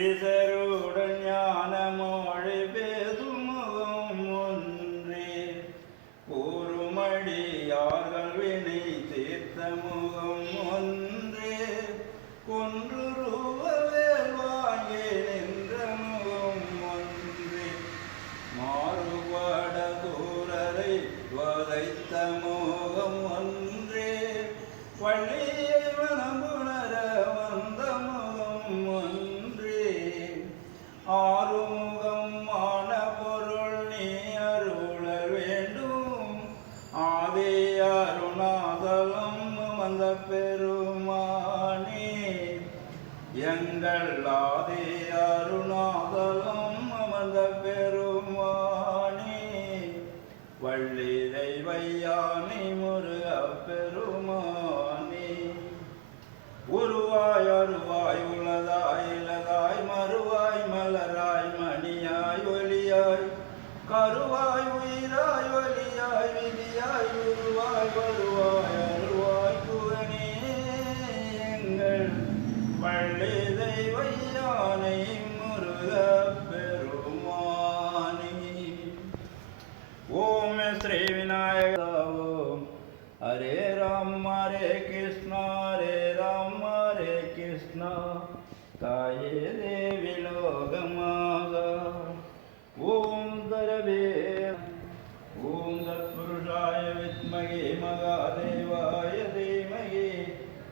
ஈசருடன் ஞான மொழி பேசும் முகம் ஒன்றே கூறுமடியார்கள் வினை தீர்த்த முகம் ஒன்றே கொன்றுருவேல் வாங்கி நின்ற முகம் ஒன்றே மாறுபட தூரரை வதைத்த முகம் ஒன்றே பள்ளியை மனமுணர வந்த முகம் ஒன்றே ஆறுமுகமான பொருள் நீ அருள வேண்டும் ஆதி அருணாதலம் வந்த பெருமானே எங்கள் ஆதி அருணாதலம் வந்த பெருமானே வள்ளி தெய்வயானை முருக பெருமானே உருவாய் அருவாய் உளதாய் இலதாய் மறுவாய் மலராய் மணியாய் ஒளியாய் கருவாய் உயிராய் ஒளியாய் விதியாய் உருவாய் வருவாய் அருவாய் புகனே எங்கள் வள்ளி தெய்வயானை முருக பெருமானே. ஓம் ஸ்ரீ விநாயக ஓம் ஹரே ராம் ஹரே கிருஷ்ணா ஹரே ராம் ஹரே கிருஷ்ணா தாயே தேவி லோகமாக ஓம் தரவே ஓம் தத்புருஷாய வித்மகே மகாதேவாய தீமகி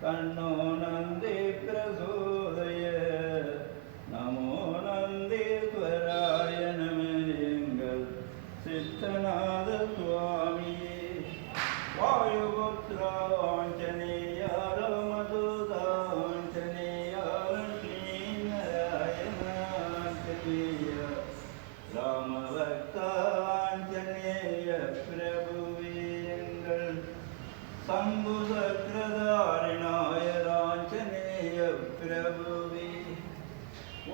தன்னோ நந்தி பிரசோதய நமோ நந்தீஸ்வராய நம எங்கள் சித்தநாத சுவாமியே வாயுபுத்ரா ஆஞ்சநேய ராமதூதா ஆஞ்சநேய லக்ஷ்மீநாராயண ஆஞ்சநேய ராமபக்தா ஆஞ்சநேய பிரபுவே எங்கள் சம்பு சக்கரதாரிணாய ஆஞ்சநேய பிரபுவே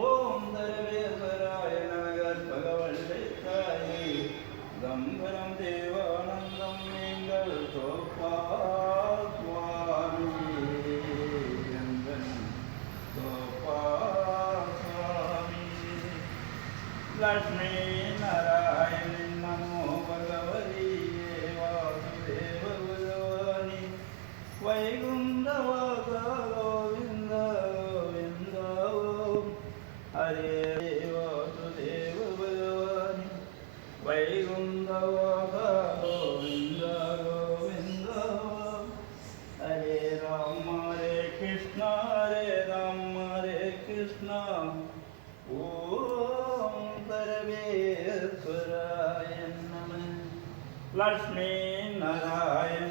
ஓம் தரவேஸ்வராய நகர் பகவல்லை தாயே கம்பரம் தேவானந்தம் நீங்கள் சோப்பா சுவாமியே எங்கள் சோப்பா சுவாமியே லக்ஷ்மி நாராயணி நமோ பகவதியே வாசுதேவ பகவானி வைகுந்தவாச கோவிந்த கோவிந்த ஓம் ஹரே வாசுதேவ பகவானி வைகுந்தவாச கோவிந்த கோவிந்த ஹரே ராம் ஹரே கிருஷ்ண ஹரே ராம் ஹரே கிருஷ்ண ஓம் சர்வேஸ்வராய நம லக்ஷ்மி நாராயண